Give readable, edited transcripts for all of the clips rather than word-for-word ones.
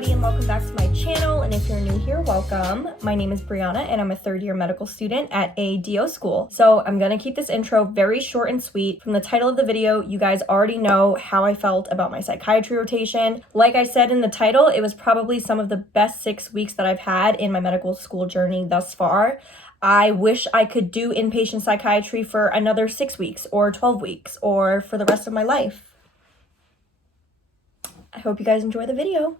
everybody, and welcome back to my channel. And if you're new here, welcome. My name is b.eeana and I'm a third-year medical student at a DO school. So I'm gonna keep this intro very short and sweet. From the title of the video, you guys already know how I felt about my psychiatry rotation. Like I said in the title, it was probably some of the best 6 weeks that I've had in my medical school journey thus far. I wish I could do inpatient psychiatry for another 6 weeks or 12 weeks or for the rest of my life. I hope you guys enjoy the video.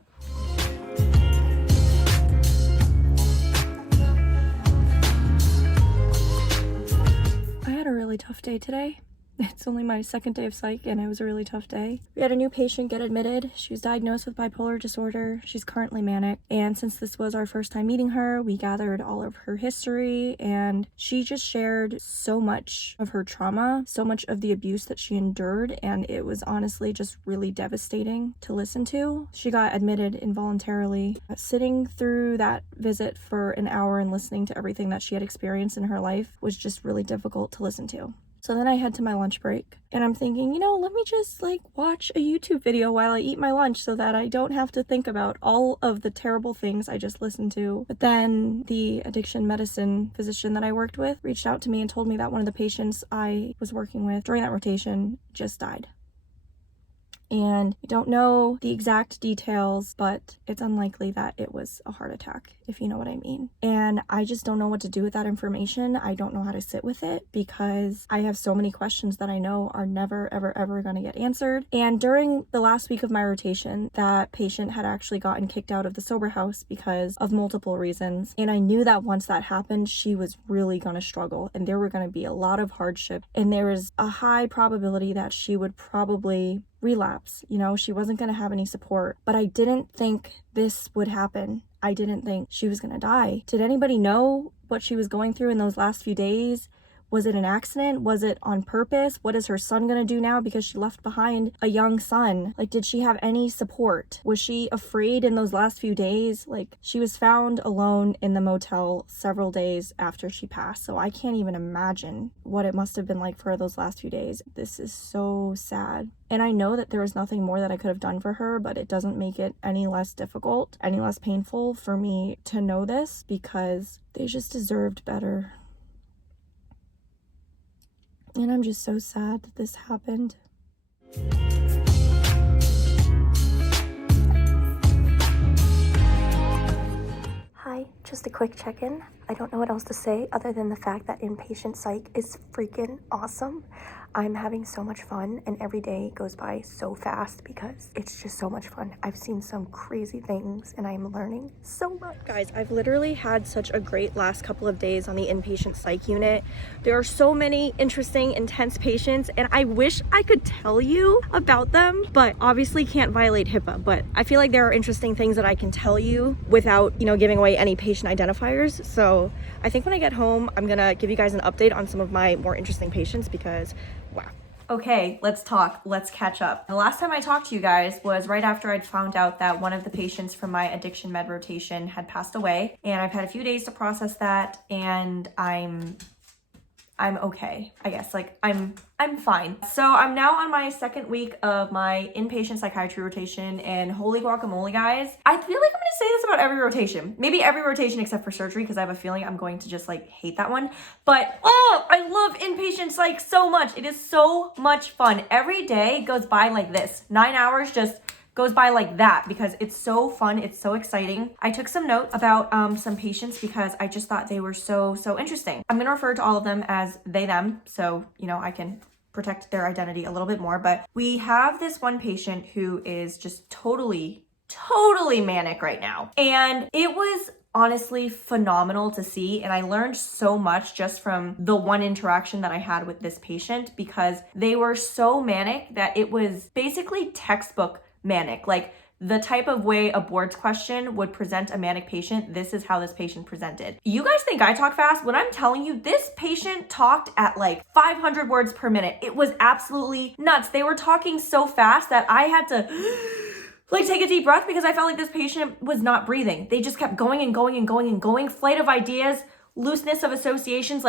I had a really tough day today. It's only my second day of psych and it was a really tough day. We had a new patient get admitted. She was diagnosed with bipolar disorder. She's currently manic. And since this was our first time meeting her, we gathered all of her history and she just shared so much of her trauma, so much of the abuse that she endured, and it was honestly just really devastating to listen to. She got admitted involuntarily. Sitting through that visit for an hour and listening to everything that she had experienced in her life was just really difficult to listen to. So then I head to my lunch break and I'm thinking, let me just watch a YouTube video while I eat my lunch so that I don't have to think about all of the terrible things I just listened to. But then the addiction medicine physician that I worked with reached out to me and told me that one of the patients I was working with during that rotation just died. And I don't know the exact details, but it's unlikely that it was a heart attack, if you know what I mean. And I just don't know what to do with that information. I don't know how to sit with it because I have so many questions that I know are never, ever, ever going to get answered. And during the last week of my rotation, that patient had actually gotten kicked out of the sober house because of multiple reasons. And I knew that once that happened, she was really going to struggle and there were going to be a lot of hardship. And there was a high probability that she would probably relapse. She wasn't going to have any support, but I didn't think this would happen. I didn't think she was going to die. Did anybody know what she was going through in those last few days? Was it an accident? Was it on purpose? What is her son going to do now because she left behind a young son? Did she have any support? Was she afraid in those last few days? She was found alone in the motel several days after she passed. So I can't even imagine what it must have been like for her those last few days. This is so sad. And I know that there was nothing more that I could have done for her, but it doesn't make it any less difficult, any less painful for me to know this because they just deserved better. And I'm just so sad that this happened. Hi, just a quick check-in. I don't know what else to say other than the fact that inpatient psych is freaking awesome. I'm having so much fun and every day goes by so fast because it's just so much fun. I've seen some crazy things and I'm learning so much. Guys, I've literally had such a great last couple of days on the inpatient psych unit. There are so many interesting, intense patients and I wish I could tell you about them, but obviously can't violate HIPAA. But I feel like there are interesting things that I can tell you without, giving away any patient identifiers. So I think when I get home, I'm gonna give you guys an update on some of my more interesting patients because wow. Okay, let's talk. Let's catch up. The last time I talked to you guys was right after I'd found out that one of the patients from my addiction med rotation had passed away. And I've had a few days to process that and I'm okay, I guess. I'm fine. So I'm now on my second week of my inpatient psychiatry rotation and holy guacamole, guys. I feel like I'm gonna say this about every rotation. Maybe every rotation except for surgery because I have a feeling I'm going to just hate that one. But I love inpatient psych so much. It is so much fun. Every day goes by like this. 9 hours just goes by like that because it's so fun. It's so exciting. I took some notes about some patients because I just thought they were so interesting. I'm gonna refer to all of them as they, them, so I can protect their identity a little bit more. But we have this one patient who is just totally manic right now. And it was honestly phenomenal to see. And I learned so much just from the one interaction that I had with this patient because they were so manic that it was basically textbook manic. The type of way a boards question would present a manic patient, this is how this patient presented. You guys think I talk fast? When I'm telling you, this patient talked at 500 words per minute. It was absolutely nuts. They were talking so fast that I had to take a deep breath because I felt like this patient was not breathing. They just kept going and going and going and going. Flight of ideas, looseness of associations,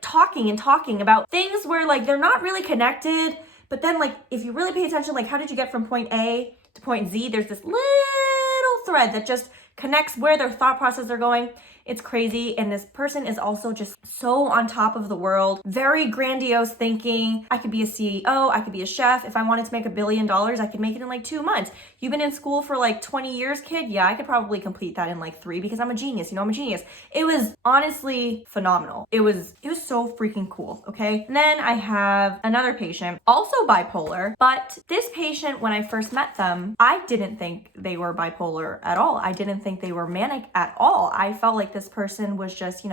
talking and talking about things where they're not really connected. But then if you really pay attention, how did you get from point A to point Z? There's this little thread that just connects where their thought process are going. It's crazy. And this person is also just so on top of the world, very grandiose thinking. I could be a CEO, I could be a chef. If I wanted to make $1 billion, I could make it in like 2 months. You've been in school for like 20 years, kid? Yeah, I could probably complete that in like 3 because I'm a genius. I'm a genius. It was honestly phenomenal. It was so freaking cool, okay? And then I have another patient, also bipolar, but this patient, when I first met them, I didn't think they were bipolar at all. I didn't think they were manic at all. I felt like this person was just,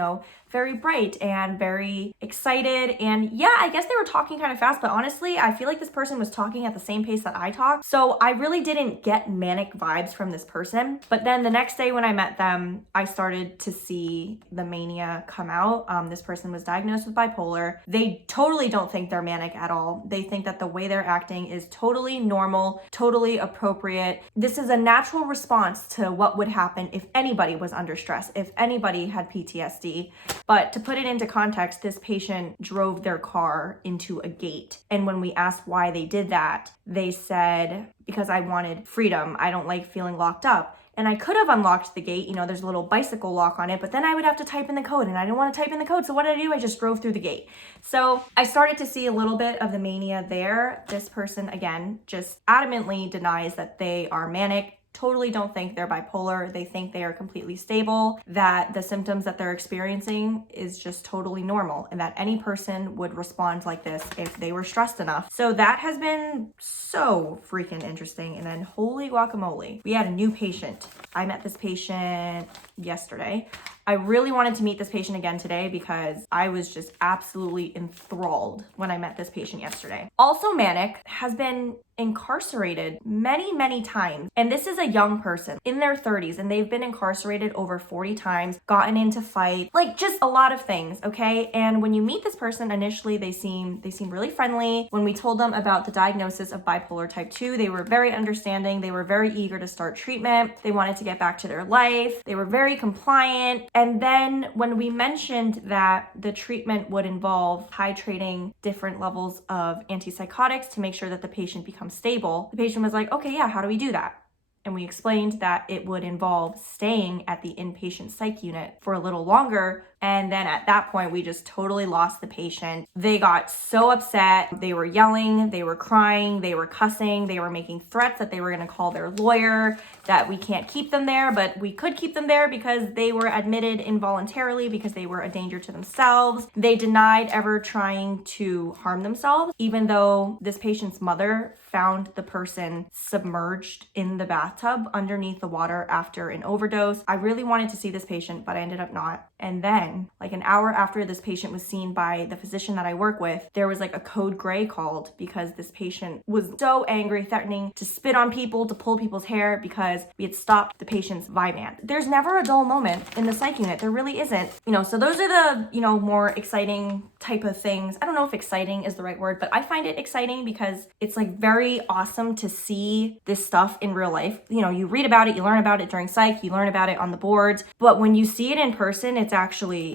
very bright and very excited. And yeah, I guess they were talking kind of fast, but honestly, I feel like this person was talking at the same pace that I talk. So I really didn't get manic vibes from this person. But then the next day when I met them, I started to see the mania come out. This person was diagnosed with bipolar. They totally don't think they're manic at all. They think that the way they're acting is totally normal, totally appropriate. This is a natural response to what would happen if anybody was under stress, if anybody had PTSD. But to put it into context, this patient drove their car into a gate. And when we asked why they did that, they said, because I wanted freedom. I don't like feeling locked up. And I could have unlocked the gate, there's a little bicycle lock on it, but then I would have to type in the code and I didn't want to type in the code. So what did I do? I just drove through the gate. So I started to see a little bit of the mania there. This person, again, just adamantly denies that they are manic. Totally don't think they're bipolar. They think they are completely stable, that the symptoms that they're experiencing is just totally normal, and that any person would respond like this if they were stressed enough. So that has been so freaking interesting. And then holy guacamole, we had a new patient. I met this patient yesterday. I really wanted to meet this patient again today because I was just absolutely enthralled when I met this patient yesterday. Also manic, has been incarcerated many times. And this is a young person in their 30s, and they've been incarcerated over 40 times, gotten into fight, like just a lot of things, okay? And when you meet this person initially, they seem really friendly. When we told them about the diagnosis of bipolar type 2, they were very understanding. They were very eager to start treatment. They wanted to get back to their life. They were very compliant. And then when we mentioned that the treatment would involve titrating different levels of antipsychotics to make sure that the patient becomes stable, the patient was like, okay, yeah, how do we do that? And we explained that it would involve staying at the inpatient psych unit for a little longer. And then at that point, we just totally lost the patient. They got so upset. They were yelling, they were crying, they were cussing, they were making threats that they were going to call their lawyer, that we can't keep them there, but we could keep them there because they were admitted involuntarily because they were a danger to themselves. They denied ever trying to harm themselves, even though this patient's mother found the person submerged in the bathtub underneath the water after an overdose. I really wanted to see this patient, but I ended up not. And then, like an hour after this patient was seen by the physician that I work with, there was like a code gray called because this patient was so angry, threatening to spit on people, to pull people's hair because we had stopped the patient's Vyvanse. There's never a dull moment in the psych unit. There really isn't. So those are the, more exciting type of things. I don't know if exciting is the right word, but I find it exciting because it's like very awesome to see this stuff in real life. You read about it, you learn about it during psych, you learn about it on the boards, but when you see it in person,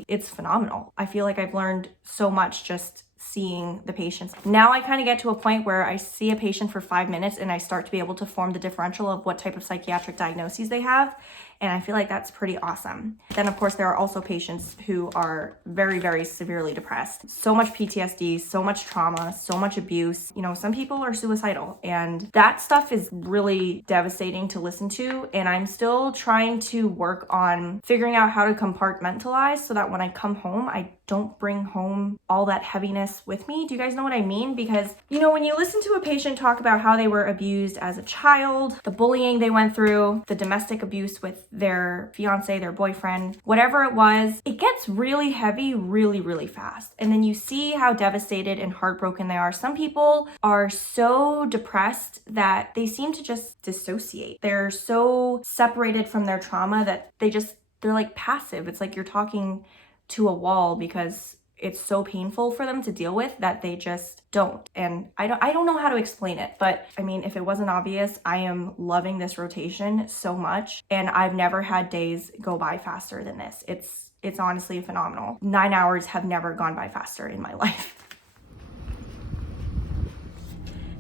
it's phenomenal. I feel like I've learned so much just seeing the patients. Now I kind of get to a point where I see a patient for 5 minutes and I start to be able to form the differential of what type of psychiatric diagnoses they have. And I feel like that's pretty awesome. Then of course, there are also patients who are very, very severely depressed. So much PTSD, so much trauma, so much abuse. Some people are suicidal, and that stuff is really devastating to listen to. And I'm still trying to work on figuring out how to compartmentalize so that when I come home, I don't bring home all that heaviness with me. Do you guys know what I mean? Because, when you listen to a patient talk about how they were abused as a child, the bullying they went through, the domestic abuse with their fiance, their boyfriend, whatever it was, it gets really heavy really, really fast. And then you see how devastated and heartbroken they are. Some people are so depressed that they seem to just dissociate. They're so separated from their trauma that they're like passive. It's like you're talking to a wall because it's so painful for them to deal with that they just don't. And I don't know how to explain it, but I mean, if it wasn't obvious, I am loving this rotation so much, and I've never had days go by faster than this. It's honestly phenomenal. 9 hours have never gone by faster in my life.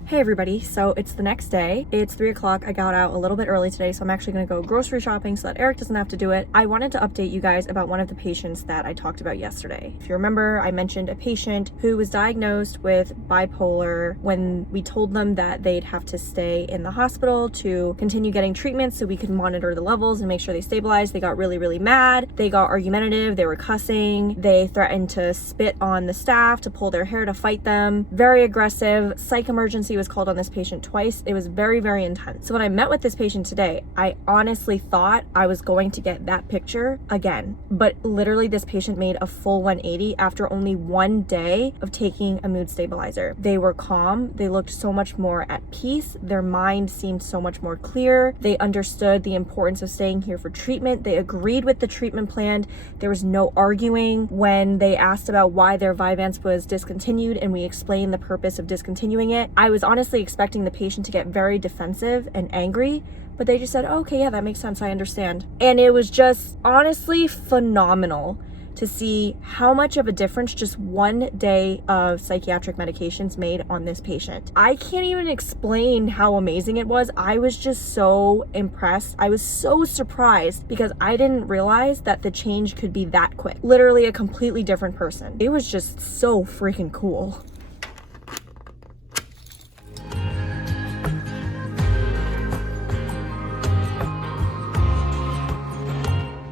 Hey everybody, so it's the next day. It's 3 o'clock. I got out a little bit early today, so I'm actually gonna go grocery shopping so that Eric doesn't have to do it. I wanted to update you guys about one of the patients that I talked about yesterday. If you remember, I mentioned a patient who was diagnosed with bipolar when we told them that they'd have to stay in the hospital to continue getting treatment so we could monitor the levels and make sure they stabilized. They got really, really mad. They got argumentative. They were cussing. They threatened to spit on the staff, to pull their hair, to fight them. Very aggressive. Psych emergency was called on this patient twice. It was very, very intense. So when I met with this patient today, I honestly thought I was going to get that picture again. But literally this patient made a full 180 after only 1 day of taking a mood stabilizer. They were calm. They looked so much more at peace. Their mind seemed so much more clear. They understood the importance of staying here for treatment. They agreed with the treatment plan. There was no arguing when they asked about why their Vyvanse was discontinued and we explained the purpose of discontinuing it. I was honestly expecting the patient to get very defensive and angry, but they just said, oh, okay, yeah, that makes sense, I understand. And it was just honestly phenomenal to see how much of a difference just 1 day of psychiatric medications made on this patient. I can't even explain how amazing it was. I was just so impressed. I was so surprised because I didn't realize that the change could be that quick. Literally a completely different person. It was just so freaking cool.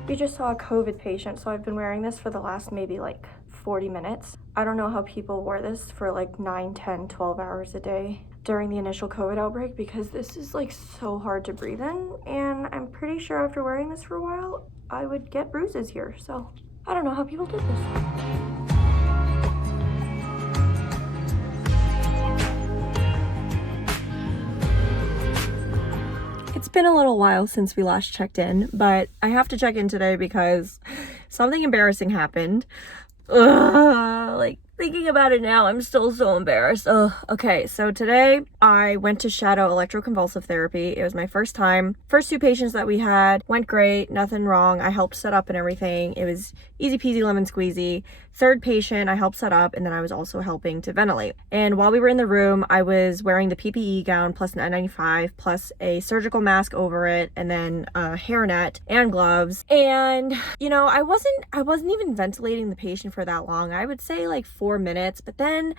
We just saw a COVID patient, so I've been wearing this for the last maybe like 40 minutes. I don't know how people wore this for like 9, 10, 12 hours a day during the initial COVID outbreak because this is like so hard to breathe in, and I'm pretty sure after wearing this for a while, I would get bruises here. So I don't know how people did this. It's been a little while since we last checked in, but I have to check in today because something embarrassing happened. Like thinking about it now, I'm still so embarrassed. Okay, so today I went to shadow electroconvulsive therapy. It was my first time. First 2 patients that we had went great, nothing wrong. I helped set up and everything. It was easy peasy lemon squeezy. 3rd patient I helped set up, and then I was also helping to ventilate. And while we were in the room, I was wearing the PPE gown plus an N95 plus a surgical mask over it, and then a hairnet and gloves. And you know, I wasn't even ventilating the patient for that long. I would say like 4 minutes, but then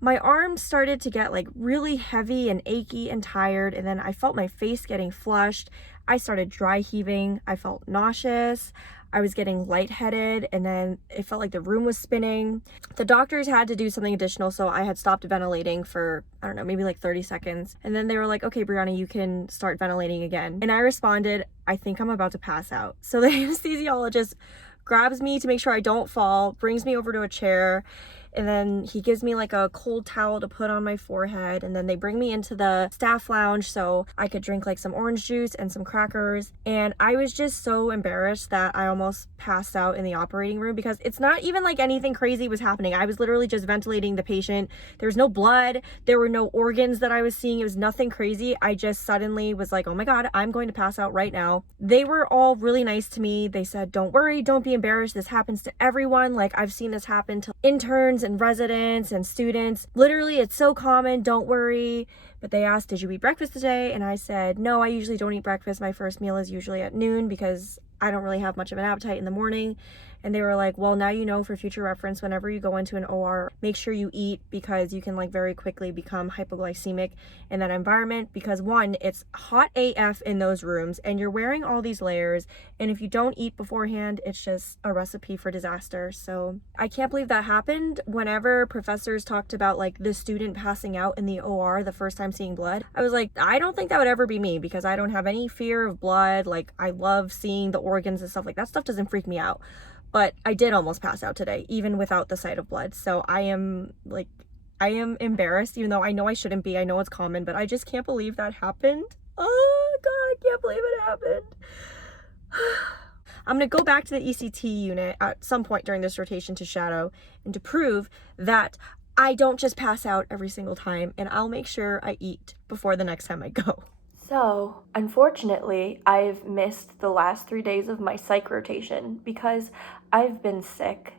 my arms started to get like really heavy and achy and tired, and then I felt my face getting flushed. I started dry heaving. I felt nauseous. I was getting lightheaded, and then it felt like the room was spinning. The doctors had to do something additional, so I had stopped ventilating for, I don't know, maybe like 30 seconds. And then they were like, okay, b.eeana, you can start ventilating again. And I responded, I think I'm about to pass out. So the anesthesiologist grabs me to make sure I don't fall, brings me over to a chair, and then he gives me like a cold towel to put on my forehead, and then they bring me into the staff lounge so I could drink like some orange juice and some crackers. And I was just so embarrassed that I almost passed out in the operating room because it's not even like anything crazy was happening. I was literally just ventilating the patient. There was no blood, there were no organs that I was seeing. It was nothing crazy. I just suddenly was like, oh my god, I'm going to pass out right now. They were all really nice to me. They said, don't worry, don't be embarrassed, this happens to everyone. Like, I've seen this happen to interns and residents and students. Literally, it's so common, don't worry. But they asked, did you eat breakfast today? And I said, no, I usually don't eat breakfast. My first meal is usually at noon because I don't really have much of an appetite in the morning. And they were like, well, now you know, for future reference, whenever you go into an OR, make sure you eat because you can like very quickly become hypoglycemic in that environment because 1, it's hot AF in those rooms and you're wearing all these layers, and if you don't eat beforehand, it's just a recipe for disaster. So I can't believe that happened. Whenever professors talked about like the student passing out in the OR the first time seeing blood, I was like, I don't think that would ever be me because I don't have any fear of blood. Like, I love seeing the organs and stuff. Like, that stuff doesn't freak me out. But I did almost pass out today, even without the sight of blood. So I am embarrassed, even though I know I shouldn't be. I know it's common, but I just can't believe that happened. Oh God, I can't believe it happened. I'm gonna go back to the ECT unit at some point during this rotation to shadow and to prove that I don't just pass out every single time, and I'll make sure I eat before the next time I go. So, unfortunately, I've missed the last 3 days of my psych rotation because I've been sick.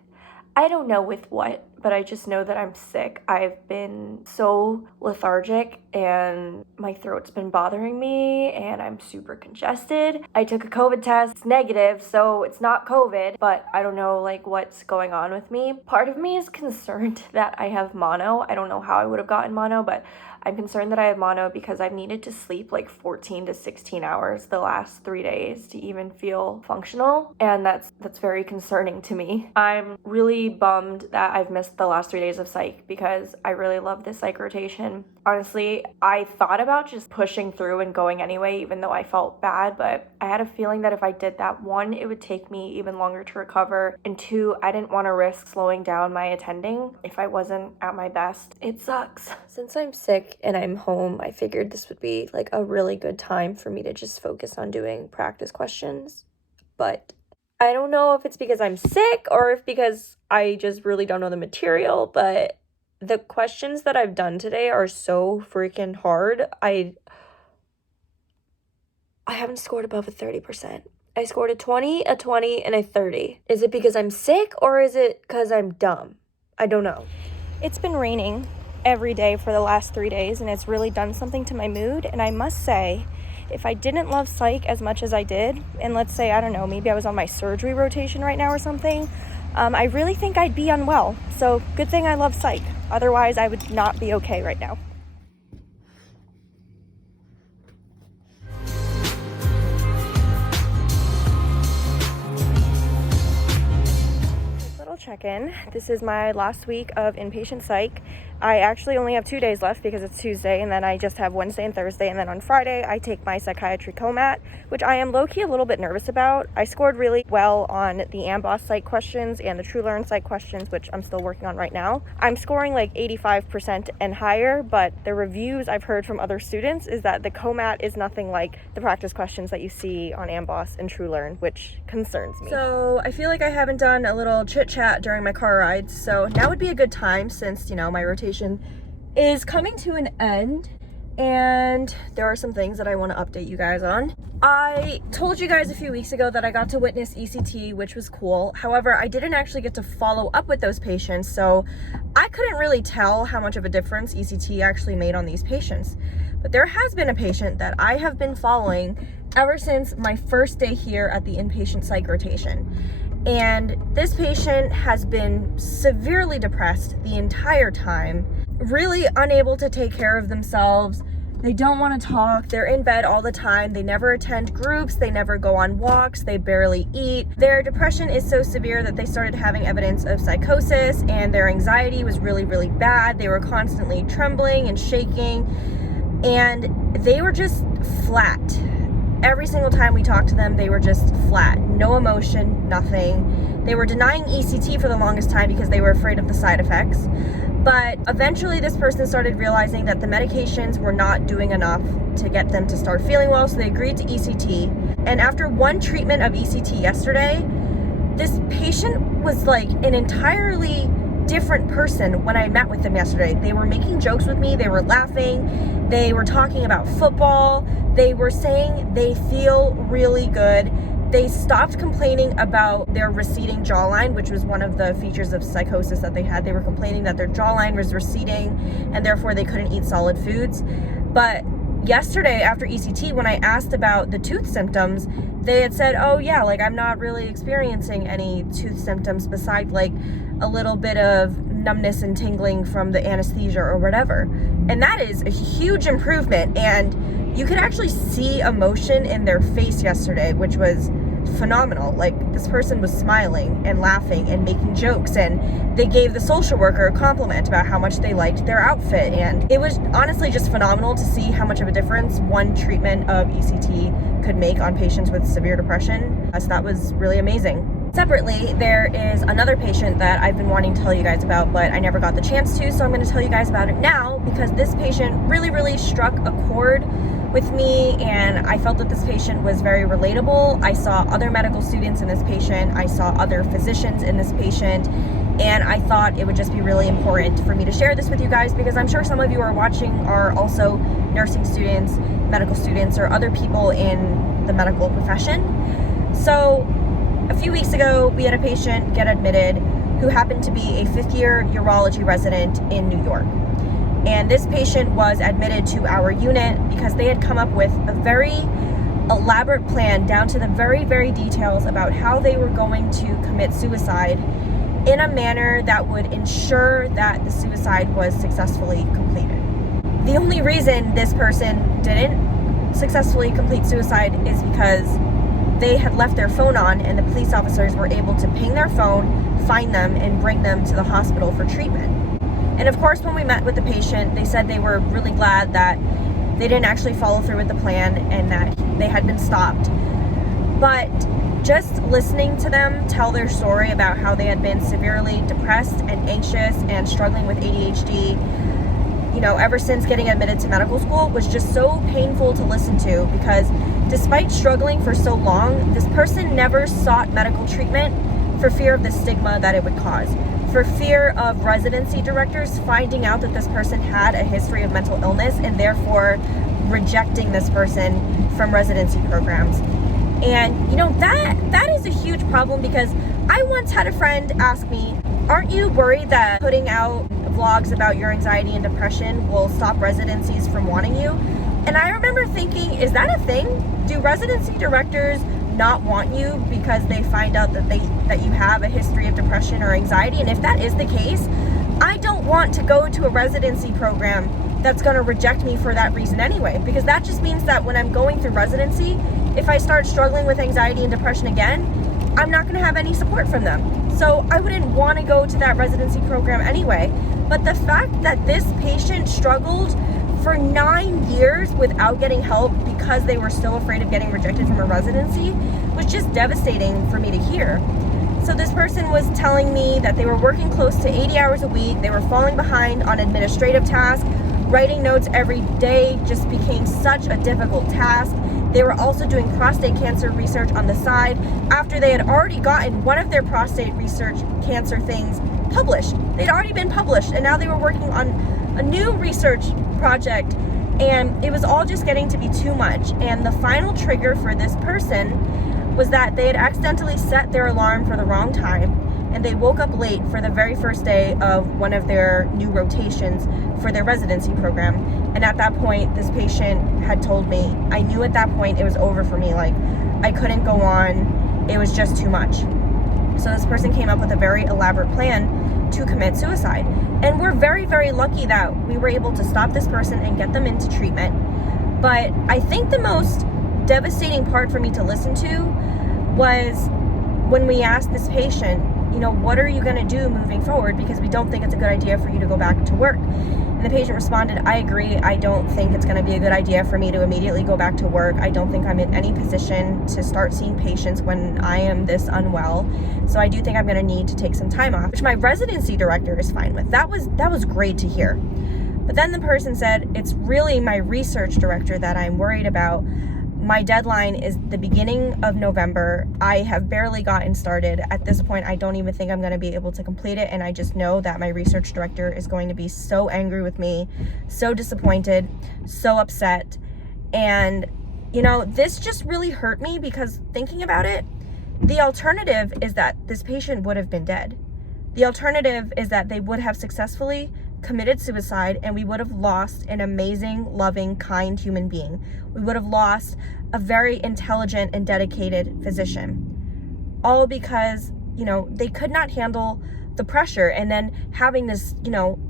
I don't know with what. but I just know that I'm sick. I've been so lethargic and my throat's been bothering me and I'm super congested. I took a COVID test, it's negative, so it's not COVID, but I don't know like what's going on with me. Part of me is concerned that I have mono. I don't know how I would have gotten mono, but I'm concerned that I have mono because I've needed to sleep like 14 to 16 hours the last 3 days to even feel functional, and that's very concerning to me. I'm really bummed that I've missed the last 3 days of psych because I really love this psych rotation. Honestly, I thought about just pushing through and going anyway, even though I felt bad, but I had a feeling that if I did that, one, it would take me even longer to recover, and two, I didn't want to risk slowing down my attending if I wasn't at my best. It sucks. Since I'm sick and I'm home, I figured this would be like a really good time for me to just focus on doing practice questions, but I don't know if it's because I'm sick or if because I just really don't know the material, but the questions that I've done today are so freaking hard. I haven't scored above a 30%. I scored a 20, a 20, and a 30. Is it because I'm sick or is it because I'm dumb? I don't know. It's been raining every day for the last 3 days, and it's really done something to my mood, and I must say, if I didn't love psych as much as I did, and let's say, I don't know, maybe I was on my surgery rotation right now or something, I really think I'd be unwell. So good thing I love psych. Otherwise, I would not be okay right now. Little check-in. This is my last week of inpatient psych. I actually only have 2 days left because it's Tuesday, and then I just have Wednesday and Thursday, and then on Friday I take my psychiatry COMAT, which I am low-key a little bit nervous about. I scored really well on the AMBOSS psych questions and the TrueLearn psych questions, which I'm still working on right now. I'm scoring like 85% and higher, but the reviews I've heard from other students is that the COMAT is nothing like the practice questions that you see on AMBOSS and TrueLearn, which concerns me. So I feel like I haven't done a little chit-chat during my car rides, so now would be a good time since, you know, my rotation is coming to an end and there are some things that I want to update you guys on. I told you guys a few weeks ago that I got to witness ECT, which was cool. However, I didn't actually get to follow up with those patients, so I couldn't really tell how much of a difference ECT actually made on these patients. But there has been a patient that I have been following ever since my first day here at the inpatient psych rotation. And this patient has been severely depressed the entire time, really unable to take care of themselves. They don't want to talk. They're in bed all the time. They never attend groups. They never go on walks. They barely eat. Their depression is so severe that they started having evidence of psychosis, and their anxiety was really, really bad. They were constantly trembling and shaking, and they were just flat. Every single time we talked to them, they were just flat. No emotion, nothing. They were denying ECT for the longest time because they were afraid of the side effects. But eventually this person started realizing that the medications were not doing enough to get them to start feeling well, so they agreed to ECT. And after one treatment of ECT yesterday, this patient was like an entirely different person when I met with them yesterday. They were making jokes with me, they were laughing, they were talking about football, they were saying they feel really good. They stopped complaining about their receding jawline, which was one of the features of psychosis that they had. They were complaining that their jawline was receding and therefore they couldn't eat solid foods. But yesterday after ECT, when I asked about the tooth symptoms, they had said, oh yeah, like I'm not really experiencing any tooth symptoms besides like a little bit of numbness and tingling from the anesthesia or whatever. And that is a huge improvement. And you could actually see emotion in their face yesterday, which was phenomenal. Like this person was smiling and laughing and making jokes, and they gave the social worker a compliment about how much they liked their outfit. And it was honestly just phenomenal to see how much of a difference one treatment of ECT could make on patients with severe depression. So that was really amazing. Separately, there is another patient that I've been wanting to tell you guys about, but I never got the chance to, so I'm going to tell you guys about it now because this patient really, really struck a chord with me, and I felt that this patient was very relatable. I saw other medical students in this patient, I saw other physicians in this patient, and I thought it would just be really important for me to share this with you guys because I'm sure some of you are watching are also nursing students, medical students, or other people in the medical profession. So a few weeks ago, we had a patient get admitted who happened to be a 5th-year urology resident in New York. And this patient was admitted to our unit because they had come up with a very elaborate plan down to the very, very details about how they were going to commit suicide in a manner that would ensure that the suicide was successfully completed. The only reason this person didn't successfully complete suicide is because they had left their phone on, and the police officers were able to ping their phone, find them, and bring them to the hospital for treatment. And of course, when we met with the patient, they said they were really glad that they didn't actually follow through with the plan and that they had been stopped. But just listening to them tell their story about how they had been severely depressed and anxious and struggling with ADHD, ever since getting admitted to medical school was just so painful to listen to, because despite struggling for so long, this person never sought medical treatment for fear of the stigma that it would cause, for fear of residency directors finding out that this person had a history of mental illness and therefore rejecting this person from residency programs. And that is a huge problem, because I once had a friend ask me, aren't you worried that putting out vlogs about your anxiety and depression will stop residencies from wanting you? And I remember thinking, is that a thing? Do residency directors not want you because they find out that you have a history of depression or anxiety? And if that is the case, I don't want to go to a residency program that's going to reject me for that reason anyway, because that just means that when I'm going through residency, if I start struggling with anxiety and depression again, I'm not going to have any support from them. So I wouldn't want to go to that residency program anyway. But the fact that this patient struggled for 9 years without getting help because they were still afraid of getting rejected from a residency was just devastating for me to hear. So this person was telling me that they were working close to 80 hours a week. They were falling behind on administrative tasks. Writing notes every day just became such a difficult task. They were also doing prostate cancer research on the side after they had already gotten one of their prostate research cancer things published. They'd already been published, and now they were working on a new research project, and it was all just getting to be too much. And the final trigger for this person was that they had accidentally set their alarm for the wrong time, and they woke up late for the very first day of one of their new rotations for their residency program. And at that point, this patient had told me, I knew at that point it was over for me. Like, I couldn't go on. It was just too much. So this person came up with a very elaborate plan to commit suicide. And we're very, very lucky that we were able to stop this person and get them into treatment. But I think the most devastating part for me to listen to was when we asked this patient, what are you going to do moving forward? Because we don't think it's a good idea for you to go back to work. And the patient responded, I agree. I don't think it's going to be a good idea for me to immediately go back to work. I don't think I'm in any position to start seeing patients when I am this unwell. So I do think I'm going to need to take some time off, which my residency director is fine with. That was great to hear. But then the person said, it's really my research director that I'm worried about. My deadline is the beginning of November. I have barely gotten started. At this point, I don't even think I'm going to be able to complete it. And I just know that my research director is going to be so angry with me, so disappointed, so upset. And, this just really hurt me, because thinking about it, the alternative is that this patient would have been dead. The alternative is that they would have successfully committed suicide, and we would have lost an amazing, loving, kind human being. We would have lost a very intelligent and dedicated physician, all because, they could not handle the pressure, and then having this,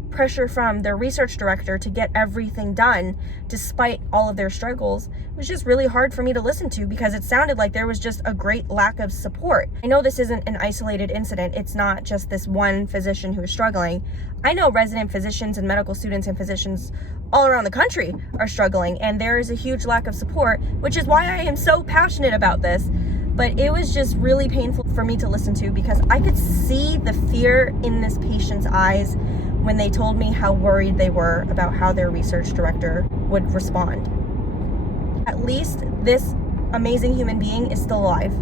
pressure from their research director to get everything done despite all of their struggles was just really hard for me to listen to, because it sounded like there was just a great lack of support. I know this isn't an isolated incident. It's not just this one physician who is struggling. I know resident physicians and medical students and physicians all around the country are struggling, and there is a huge lack of support, which is why I am so passionate about this. But it was just really painful for me to listen to, because I could see the fear in this patient's eyes when they told me how worried they were about how their research director would respond. At least this amazing human being is still alive.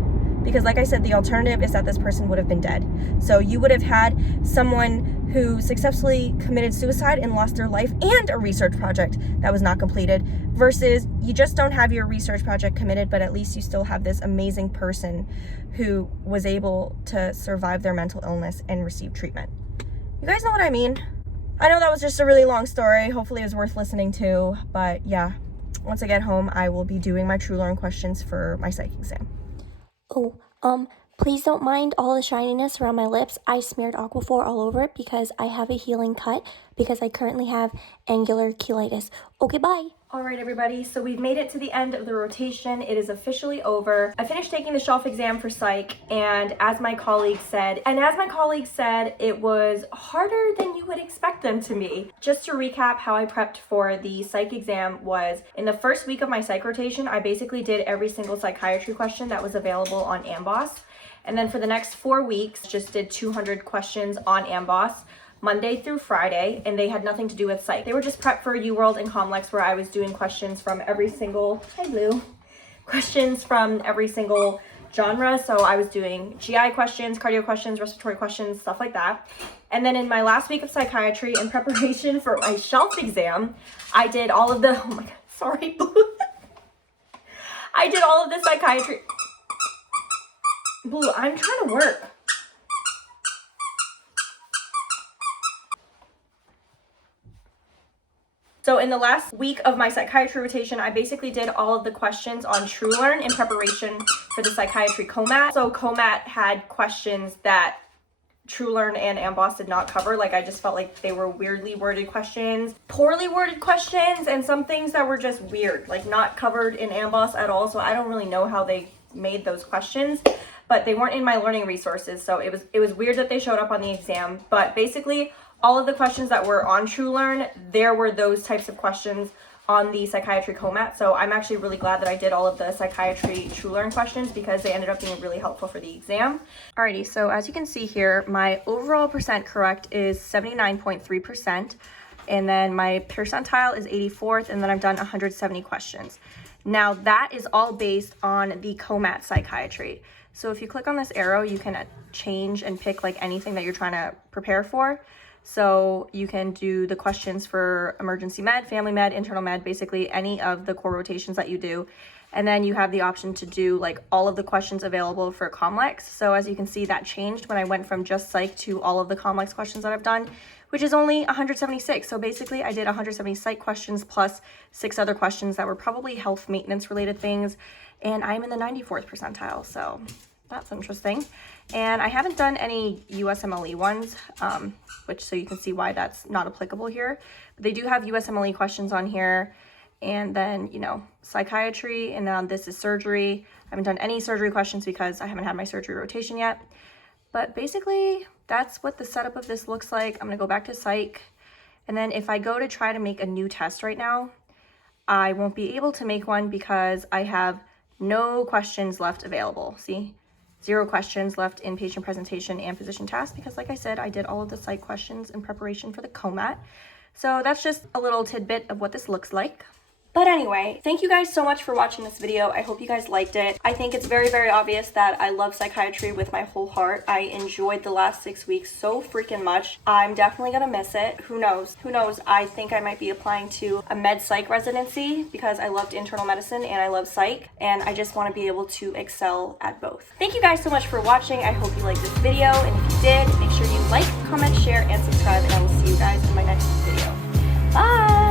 because like I said, the alternative is that this person would have been dead. So you would have had someone who successfully committed suicide and lost their life and a research project that was not completed, versus you just don't have your research project committed, but at least you still have this amazing person who was able to survive their mental illness and receive treatment. You guys know what I mean? I know that was just a really long story. Hopefully it was worth listening to, but yeah, once I get home, I will be doing my True Learn questions for my psych exam. Oh, please don't mind all the shininess around my lips. I smeared Aquaphor all over it because I have a healing cut because I currently have angular cheilitis. Okay, bye. All right, everybody, so we've made it to the end of the rotation. It is officially over. I finished taking the shelf exam for psych, and as my colleague said, it was harder than you would expect them to be. Just to recap how I prepped for the psych exam was, in the first week of my psych rotation, I basically did every single psychiatry question that was available on AMBOSS. And then for the next 4 weeks, just did 200 questions on AMBOSS, Monday through Friday, and they had nothing to do with psych. They were just prep for UWorld and Comlex, where I was doing questions from every single, questions from every single genre. So I was doing GI questions, cardio questions, respiratory questions, stuff like that. And then in my last week of psychiatry, in preparation for my shelf exam, I did all of the, oh my God, sorry. I did all of the psychiatry. Blue, I'm trying to work. So in the last week of my psychiatry rotation, I basically did all of the questions on True Learn in preparation for the psychiatry COMAT. So COMAT had questions that True Learn and AMBOSS did not cover. Like, I just felt like they were weirdly worded questions, poorly worded questions, and some things that were just weird, like not covered in AMBOSS at all. So I don't really know how they made those questions, but they weren't in my learning resources. So it was weird that they showed up on the exam. But basically, all of the questions that were on True Learn, there were those types of questions on the psychiatry COMAT. So I'm actually really glad that I did all of the psychiatry True Learn questions because they ended up being really helpful for the exam. Alrighty, so as you can see here, my overall percent correct is 79.3%. And then my percentile is 84th, and then I've done 170 questions. Now that is all based on the COMAT psychiatry. So if you click on this arrow, you can change and pick like anything that you're trying to prepare for. So you can do the questions for emergency med, family med, internal med, basically any of the core rotations that you do. And then you have the option to do like all of the questions available for Comlex. So as you can see, that changed when I went from just psych to all of the Comlex questions that I've done, which is only 176. So basically I did 170 psych questions plus 6 other questions that were probably health maintenance related things. And I'm in the 94th percentile. So that's interesting. And I haven't done any USMLE ones, so you can see why that's not applicable here. But they do have USMLE questions on here. And then, psychiatry, and then this is surgery. I haven't done any surgery questions because I haven't had my surgery rotation yet. But basically, that's what the setup of this looks like. I'm gonna go back to psych. And then if I go to try to make a new test right now, I won't be able to make one because I have no questions left available. See? 0 questions left in patient presentation and physician task because, like I said, I did all of the psych questions in preparation for the COMAT. So that's just a little tidbit of what this looks like. But anyway, thank you guys so much for watching this video. I hope you guys liked it. I think it's very, very obvious that I love psychiatry with my whole heart. I enjoyed the last 6 weeks so freaking much. I'm definitely gonna miss it. Who knows? Who knows? I think I might be applying to a med psych residency because I loved internal medicine and I love psych, and I just want to be able to excel at both. Thank you guys so much for watching. I hope you liked this video, and if you did, make sure you like, comment, share, and subscribe, and I will see you guys in my next video. Bye!